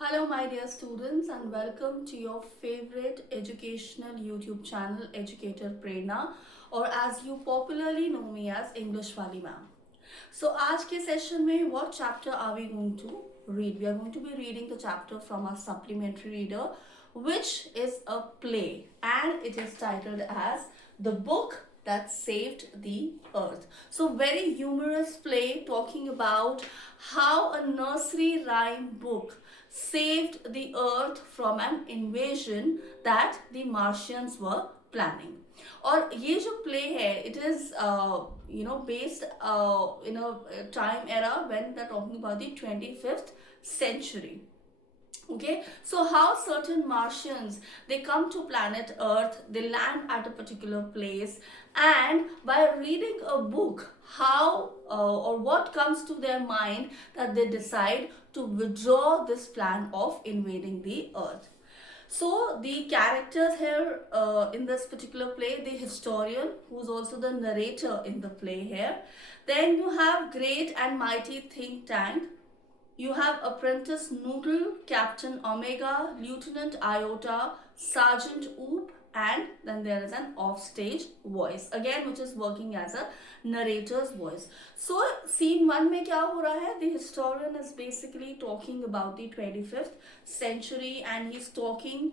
Hello, my dear students, and welcome to your favorite educational YouTube channel, Educator Prerna, or as you popularly know me as English Wali Ma'am. So, आज के session में what chapter are we going to read? We are going to be reading the chapter from our supplementary reader, which is a play, and it is titled as The Book That Saved the Earth. So, very humorous play talking about how a nursery rhyme book saved the earth from an invasion that the Martians were planning. और ये जो play है it is based in a time era when they're talking about the 25th century. Okay, so how certain Martians, they come to planet Earth, they land at a particular place, and by reading a book, how or what comes to their mind that they decide to withdraw this plan of invading the Earth. So the characters here in this particular play, the historian, who's also the narrator in the play here. Then you have great and mighty think tank. You have Apprentice Noodle, Captain Omega, Lieutenant Iota, Sergeant Oop, and then there is an offstage voice again, which is working as a narrator's voice. So scene 1 में क्या हो रहा है? The historian is basically talking about the 25th century, and he's talking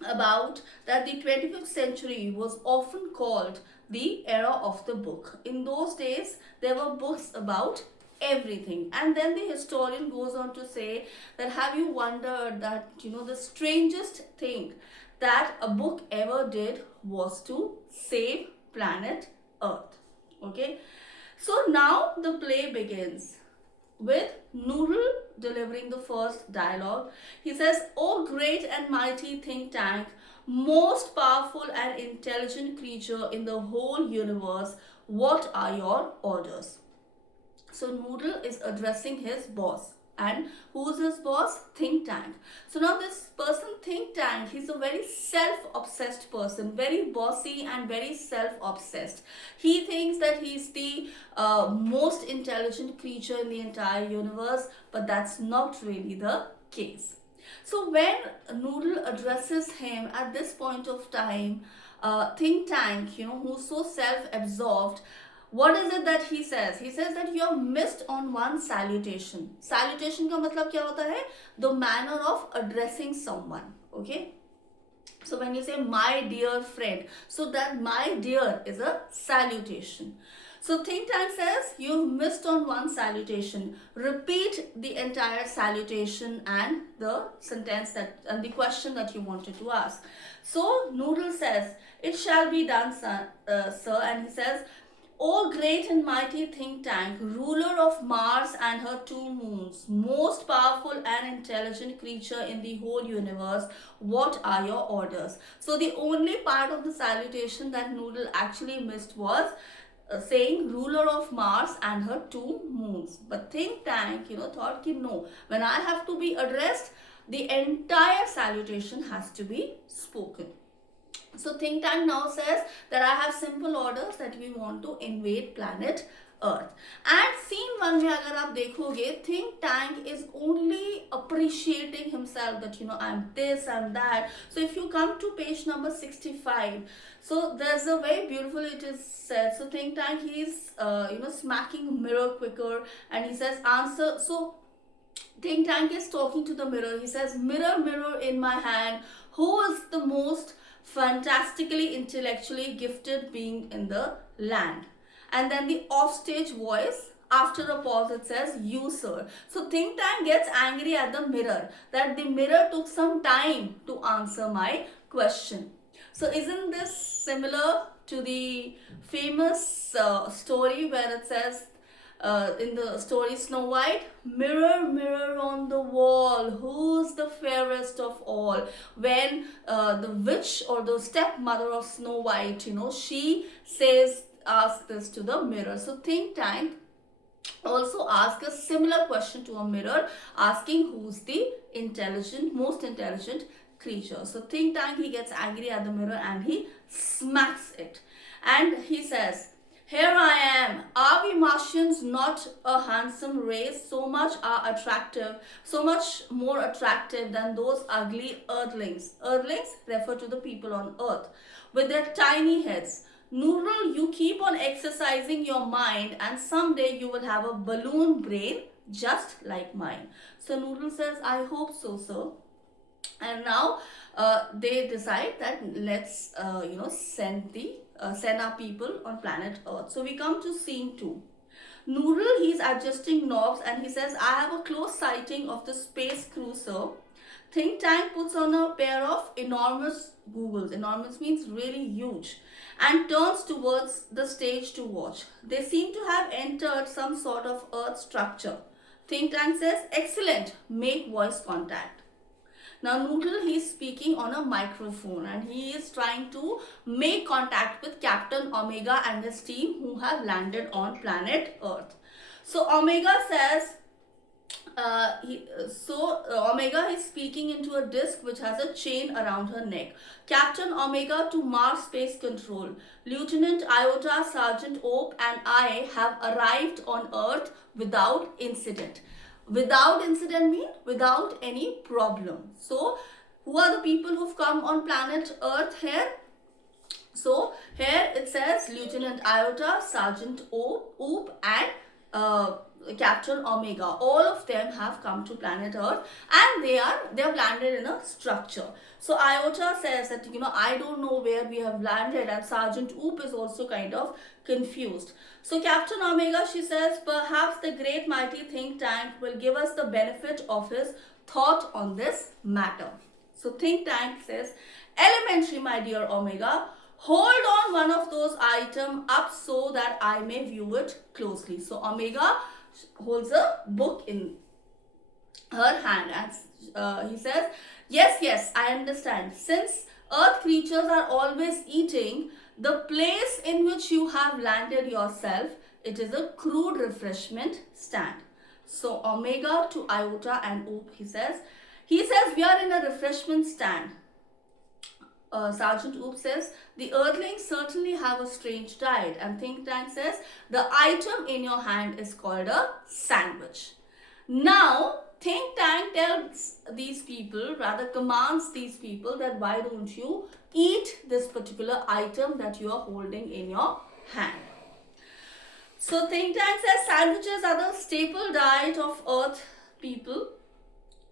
about that the 25th century was often called the era of the book. In those days, there were books about everything. And then the historian goes on to say that have you wondered that the strangest thing that a book ever did was to save planet Earth. Okay, so now the play begins with Noodle delivering the first dialogue. He says, "Oh great and mighty think tank, most powerful and intelligent creature in the whole universe, what are your orders?" So Noodle is addressing his boss. And who's his boss? Think Tank. So now this person, Think Tank, he's a very self-obsessed person, very bossy and very self-obsessed. He thinks that he's the most intelligent creature in the entire universe, but that's not really the case. So when Noodle addresses him at this point of time, Think Tank, who's so self-absorbed, what is it that he says? He says that you have missed on one salutation. Salutation का मतलब क्या होता है? The manner of addressing someone. Okay. So when you say my dear friend, so that my dear is a salutation. So Think Tank says you've missed on one salutation. Repeat the entire salutation and the sentence and the question that you wanted to ask. So Noodle says, "It shall be done, sir," and he says, "O great and mighty think tank, ruler of Mars and her two moons, most powerful and intelligent creature in the whole universe, what are your orders?" So the only part of the salutation that Noodle actually missed was saying ruler of Mars and her two moons. But think tank, thought ki no, when I have to be addressed, the entire salutation has to be spoken. So Think Tank now says that I have simple orders that we want to invade planet Earth. And scene 1 में अगर आप देखोगे, Think Tank is only appreciating himself that I'm this, I'm that. So if you come to page number 65, so there's a very beautiful, it is said. So Think Tank, he's smacking mirror quicker, and he says answer. So Think Tank is talking to the mirror. He says, "Mirror, mirror in my hand, who is the most fantastically intellectually gifted being in the land?" And then the offstage voice, after a pause, it says, "You, sir." So Think Tank gets angry at the mirror that the mirror took some time to answer my question. So isn't this similar to the famous story where it says in the story Snow White, "Mirror, mirror on the wall, who's the fairest of all?" When the witch or the stepmother of Snow White, she asks this to the mirror. So Think Tank also ask a similar question to a mirror, asking who's the most intelligent creature. So Think Tank, he gets angry at the mirror and he smacks it. And he says, Here I am. Are we Martians not a handsome race? So much more attractive than those ugly earthlings. Earthlings refer to the people on earth with their tiny heads. Noodle, you keep on exercising your mind, and someday you will have a balloon brain just like mine. So Noodle says, I hope so, sir. And now they decide that let's send our people on planet Earth. So we come to scene 2. Noodle, he's adjusting knobs and he says, I have a close sighting of the space cruiser. Think Tank puts on a pair of enormous googles. Enormous means really huge. And turns towards the stage to watch. They seem to have entered some sort of earth structure. Think Tank says, excellent, make voice contact. Now Noodle, he's speaking on a microphone and he is trying to make contact with Captain Omega and his team who have landed on planet Earth. So Omega says, Omega is speaking into a disc which has a chain around her neck. Captain Omega to Mars Space Control. Lieutenant Iota, Sergeant Ope and I have arrived on Earth without incident. Without incident means without any problem. So who are the people who've come on planet Earth here? So here it says Lieutenant Iota, Sergeant Oop and Captain Omega. All of them have come to planet Earth and they have landed in a structure. So Iota says that I don't know where we have landed, and Sergeant Oop is also kind of confused. So Captain Omega, she says, perhaps the great mighty think tank will give us the benefit of his thought on this matter. So think tank says, elementary, my dear Omega. Hold on one of those items up so that I may view it closely. So Omega holds a book in her hand and he says, yes, I understand. Since earth creatures are always eating, the place in which you have landed yourself, it is a crude refreshment stand. So Omega to Iota and Oop, he says, we are in a refreshment stand. Sergeant Oop says, the earthlings certainly have a strange diet, and Think Tank says, the item in your hand is called a sandwich. Now, Think Tank tells these people, rather commands these people that why don't you eat this particular item that you are holding in your hand. So Think Tank says sandwiches are the staple diet of Earth people.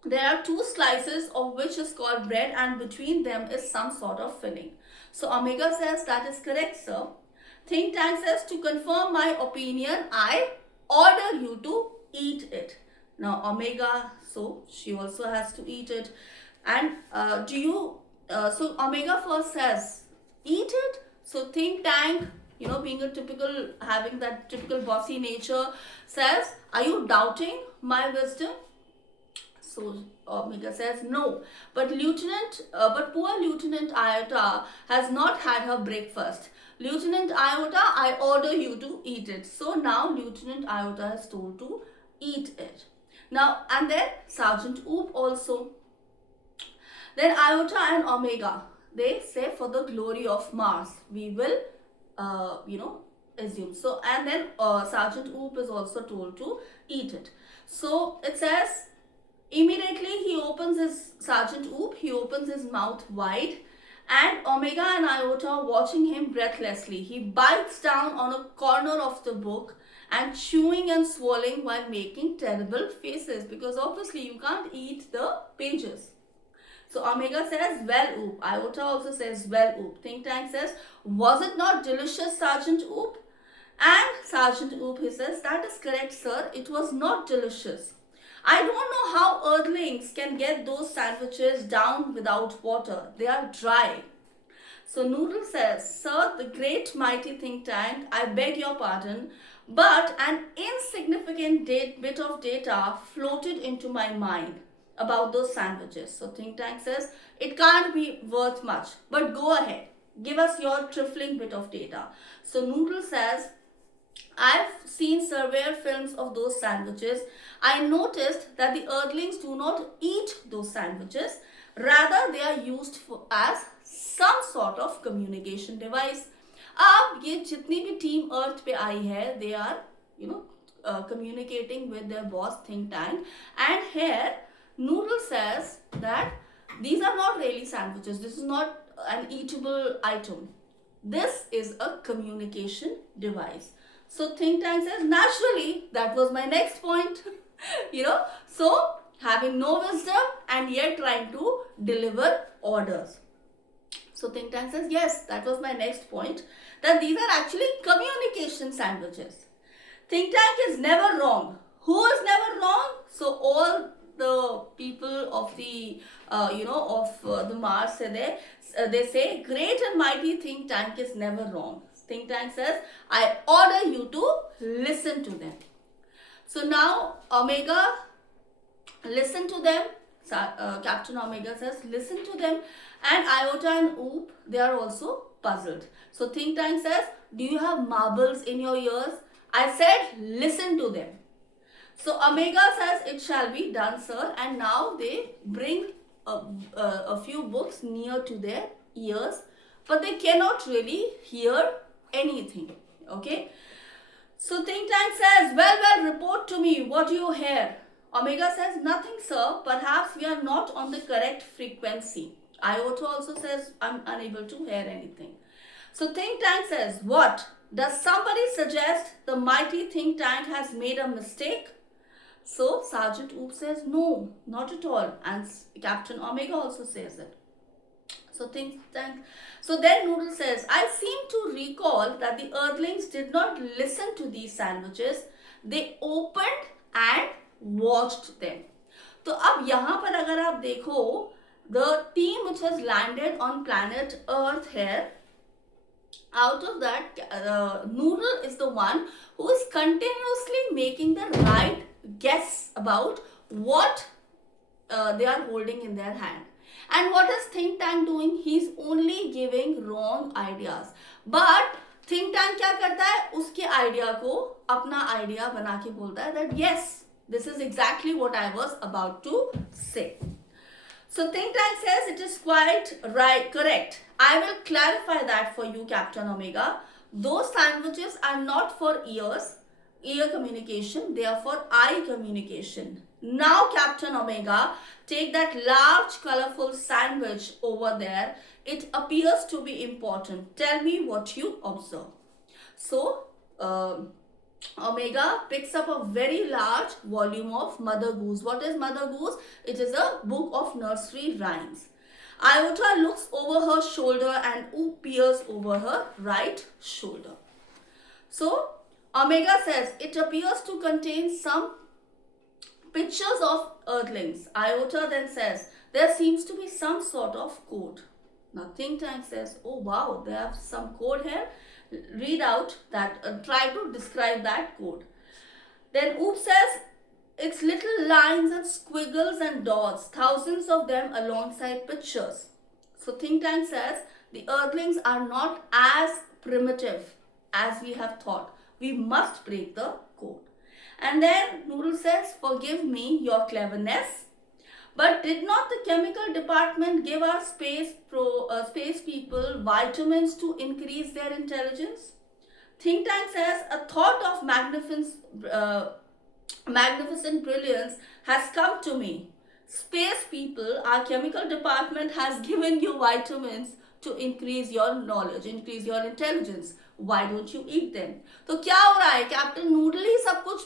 There are 2 slices of which is called bread and between them is some sort of filling. So Omega says that is correct, sir. Think Tank says to confirm my opinion, I order you to eat it. Now Omega, so she also has to eat it. And so Omega first says, eat it. So Think Tank, being having that typical bossy nature, says, are you doubting my wisdom? So Omega says no, but poor Lieutenant Iota has not had her breakfast. Lieutenant Iota, I order you to eat it. So now Lieutenant Iota is told to eat it. Now and then Sergeant Oop also. Then Iota and Omega, they say for the glory of Mars, we will, assume. So and then Sergeant Oop is also told to eat it. So it says, immediately Sergeant Oop, he opens his mouth wide, and Omega and Iota watching him breathlessly. He bites down on a corner of the book and chewing and swallowing while making terrible faces, because obviously you can't eat the pages. So Omega says, well, Oop. Iota also says, well, Oop. Think Tank says, was it not delicious, Sergeant Oop? And Sergeant Oop, he says, that is correct, sir. It was not delicious. I don't know how earthlings can get those sandwiches down without water. They are dry. So Noodle says, sir, the great mighty Think Tank, I beg your pardon, but an insignificant bit of data floated into my mind about those sandwiches. So Think Tank says, it can't be worth much, but go ahead. Give us your trifling bit of data. So Noodle says, I've seen surveyor films of those sandwiches. I noticed that the earthlings do not eat those sandwiches. Rather, they are used as some sort of communication device. अब ये जितनी भी team अर्थ पे आई है, they are, you know, communicating with their boss think tank, and here Noodle says that these are not really sandwiches, this is not an eatable item, this is a communication device. So think tank says, naturally, that was my next point. You know, so having no wisdom and yet trying to deliver orders. So think tank says, yes, that was my next point, that these are actually communication sandwiches. Think tank is never wrong. Who is never wrong? So all the people of the the Mars they say great and mighty think tank is never wrong. Think tank says, I order you to listen to them. So now Omega, listen to them. Captain Omega says, listen to them. And Iota and Oop, they are also puzzled. So think tank says, do you have marbles in your ears? I said, listen to them. So Omega says, it shall be done, sir. And now they bring a few books near to their ears, but they cannot really hear anything. Okay. So think tank says, well, report to me. What do you hear? Omega says, nothing, sir. Perhaps we are not on the correct frequency. Iota also says, I'm unable to hear anything. So think tank says, what? Does somebody suggest the mighty think tank has made a mistake? So Sergeant Oop says, no, not at all. And Captain Omega also says it. So think tank. So then Noodle says, I seem to recall that the Earthlings did not listen to these sandwiches. They opened and watched them. तो अब यहाँ पर अगर आप देखो, the team which has landed on planet Earth here, out of that, Noodle is the one who is continuously making the right guess about what they are holding in their hand. And what is think tank doing? He's only giving wrong ideas. But think tank क्या करता है? उसके idea को अपना idea बना के बोलता है that yes, this is exactly what I was about to say. So think tank says it is quite right, correct. I will clarify that for you, Captain Omega. Those sandwiches are not for ear communication, they are for eye communication. Now, Captain Omega, take that large colorful sandwich over there. It appears to be important. Tell me what you observe. So, Omega picks up a very large volume of Mother Goose. What is Mother Goose? It is a book of nursery rhymes. Iota looks over her shoulder and Oop peers over her right shoulder. So, Omega says, it appears to contain some pictures of Earthlings. Iota then says, there seems to be some sort of code. Now think tank says, oh wow, they have some code here. Read out that, try to describe that code. Then Oop says, it's little lines and squiggles and dots, thousands of them alongside pictures. So think tank says, the Earthlings are not as primitive as we have thought. We must break the code. And then Noodle says, forgive me your cleverness. But did not the chemical department give our space people vitamins to increase their intelligence? Think tank says, a thought of magnificent brilliance has come to me. Space people, our chemical department has given you vitamins to increase your knowledge, increase your intelligence. Why don't you eat them? तो क्या हो रहा है? Captain Noodle ही सब कुछ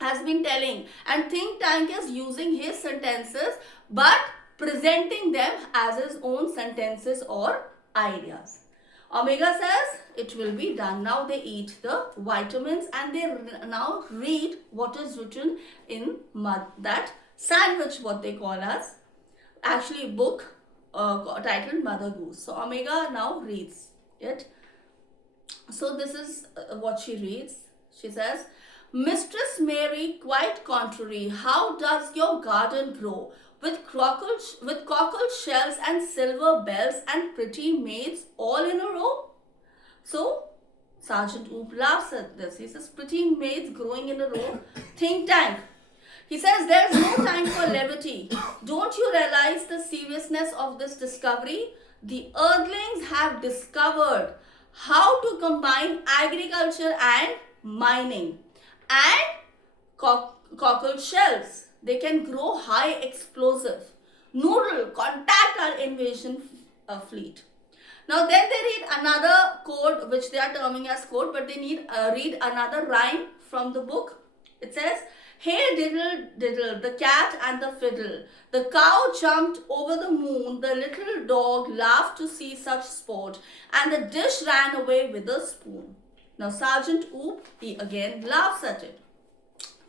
has been telling, and think tank is using his sentences but presenting them as his own sentences or ideas. Omega says it will be done. Now they eat the vitamins and they now read what is written in that sandwich, what they call as actually book titled Mother Goose. So Omega now reads it. So this is what she reads. She says, Mistress Mary, quite contrary, how does your garden grow with cockle shells and silver bells and pretty maids all in a row? So Sergeant Oop laughs at this. He says, pretty maids growing in a row. Think tank. He says, there's no time for levity. Don't you realize the seriousness of this discovery? The Earthlings have discovered how to combine agriculture and mining, and cockle shells. They can grow high explosive. Noodle, contact our invasion fleet. Now then they read another code which they are terming as code, but they need read another rhyme from the book. It says, "Hey diddle diddle, the cat and the fiddle. The cow jumped over the moon, the little dog laughed to see such sport, and the dish ran away with a spoon." Now Sergeant Oop, he again laughs at it.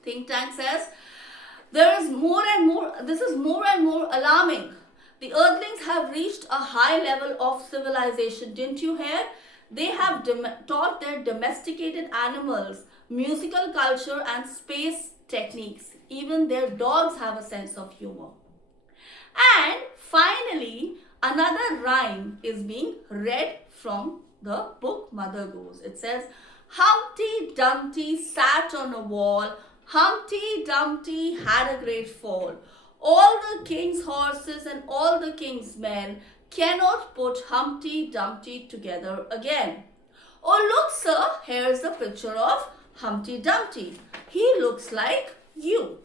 Think Tank says, this is more and more alarming. The Earthlings have reached a high level of civilization, didn't you hear? They have taught their domesticated animals musical culture and space techniques. Even their dogs have a sense of humor. And finally, another rhyme is being read from the book Mother Goose. It says, "Humpty Dumpty sat on a wall. Humpty Dumpty had a great fall. All the king's horses and all the king's men cannot put Humpty Dumpty together again." Oh, look, sir, here's the picture of Humpty Dumpty. He looks like you.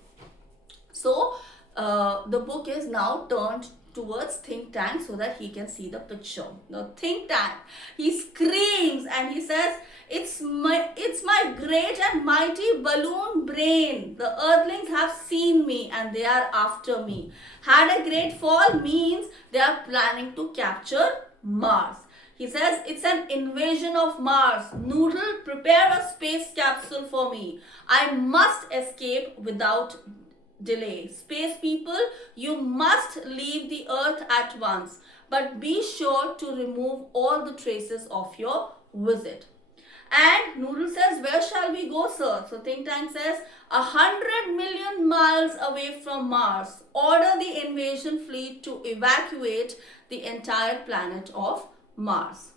So, the book is now turned towards Think Tank so that he can see the picture. Now, Think Tank, he screams and he says, it's my great and mighty balloon brain. The Earthlings have seen me and they are after me. Had a great fall means they are planning to capture Mars. He says, it's an invasion of Mars. Noodle, prepare a space capsule for me. I must escape without delay. Space people, you must leave the Earth at once. But be sure to remove all the traces of your visit. And Noodle says, where shall we go, sir? So Think Tank says, 100 million miles away from Mars. Order the invasion fleet to evacuate the entire planet of Mars.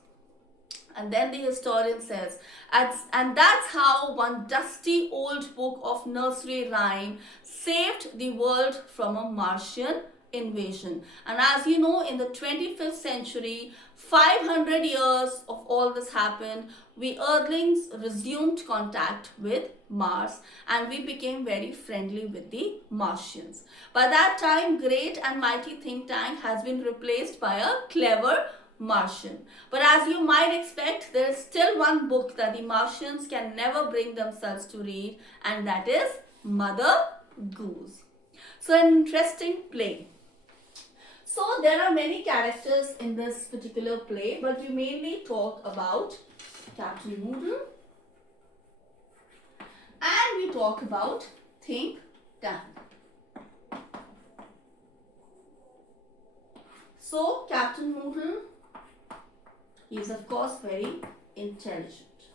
And then the historian says, and that's how one dusty old book of nursery rhyme saved the world from a Martian invasion. And as you know, in the 25th century, 500 years of all this happened, we Earthlings resumed contact with Mars and we became very friendly with the Martians. By that time, great and mighty Think Tank has been replaced by a clever Martian. But as you might expect, there is still one book that the Martians can never bring themselves to read, and that is Mother Goose. So an interesting play. So there are many characters in this particular play, but we mainly talk about Captain Noodle and we talk about Think Tank. So Captain Noodle, he is of course very intelligent.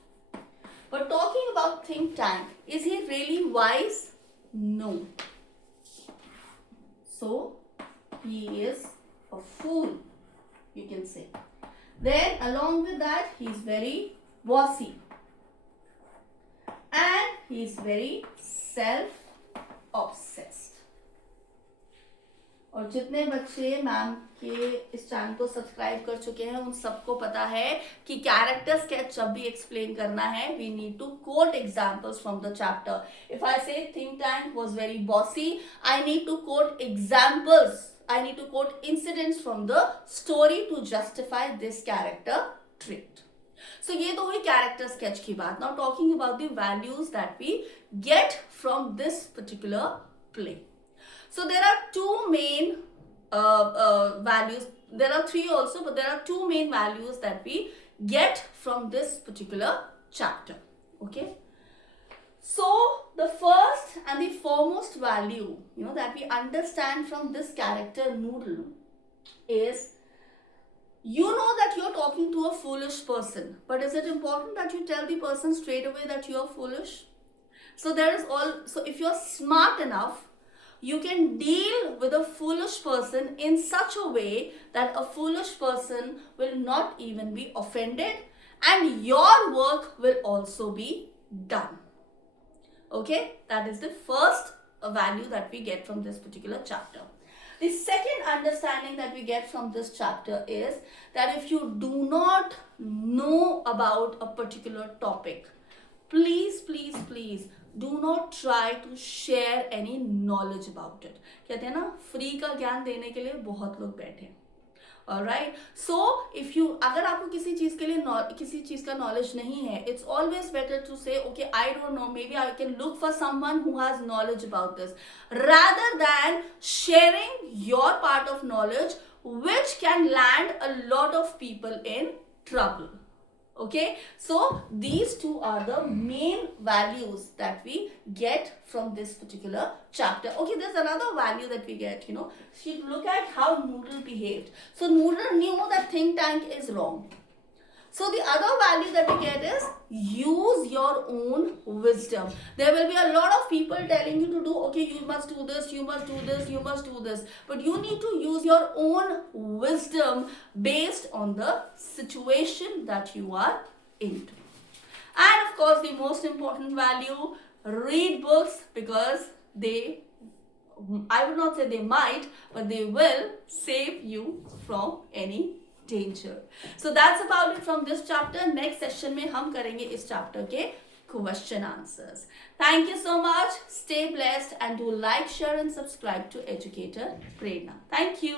But talking about Think Tank, is he really wise? No. So he is a fool, you can say. Then along with that, he is very bossy. And he is very self-obsessed. और जितने बच्चे ma'am के इस channel को subscribe कर चुके हैं उन सबको पता है कि कैरेक्टर स्केच जब भी एक्सप्लेन करना है we need to quote examples from the chapter. If I say think tank was very bossy, I need to quote examples, I need to quote incidents from the story to justify this character trait. So ये तो हुई character sketch की बात. Now talking about the values that we get from this particular play. So there are two main values. There are three also, but there are two main values that we get from this particular chapter. Okay. So the first and the foremost value, that we understand from this character Noodle is, that you're talking to a foolish person, but is it important that you tell the person straight away that you're foolish? So if you're smart enough, you can deal with a foolish person in such a way that a foolish person will not even be offended and your work will also be done. Okay, that is the first value that we get from this particular chapter. The second understanding that we get from this chapter is that if you do not know about a particular topic, please please please do not try to share any knowledge about it. कहते हैं ना, free का ज्ञान देने के लिए बहुत लोग बैठे हैं. Alright, so if you, अगर आपको किसी चीज के लिए किसी चीज का नॉलेज नहीं है, it's always better to say okay, I don't know, maybe I can look for someone who has knowledge about this, rather than sharing your part of knowledge which can land a lot of people in trouble. Okay, so these two are the main values that we get from this particular chapter. Okay, there's another value that we get, she look at how Noodle behaved. So Noodle knew that think tank is wrong. So the other value that we get is use your own wisdom. There will be a lot of people telling you to do, okay, you must do this, you must do this, you must do this. But you need to use your own wisdom based on the situation that you are into. And of course, the most important value, read books, because they, I would not say they might, but they will save you from any danger. So that's about it from this chapter. Next session में हम करेंगे इस chapter के question answers. Thank you so much. Stay blessed and do like, share and subscribe to Educator Prerna. Thank you.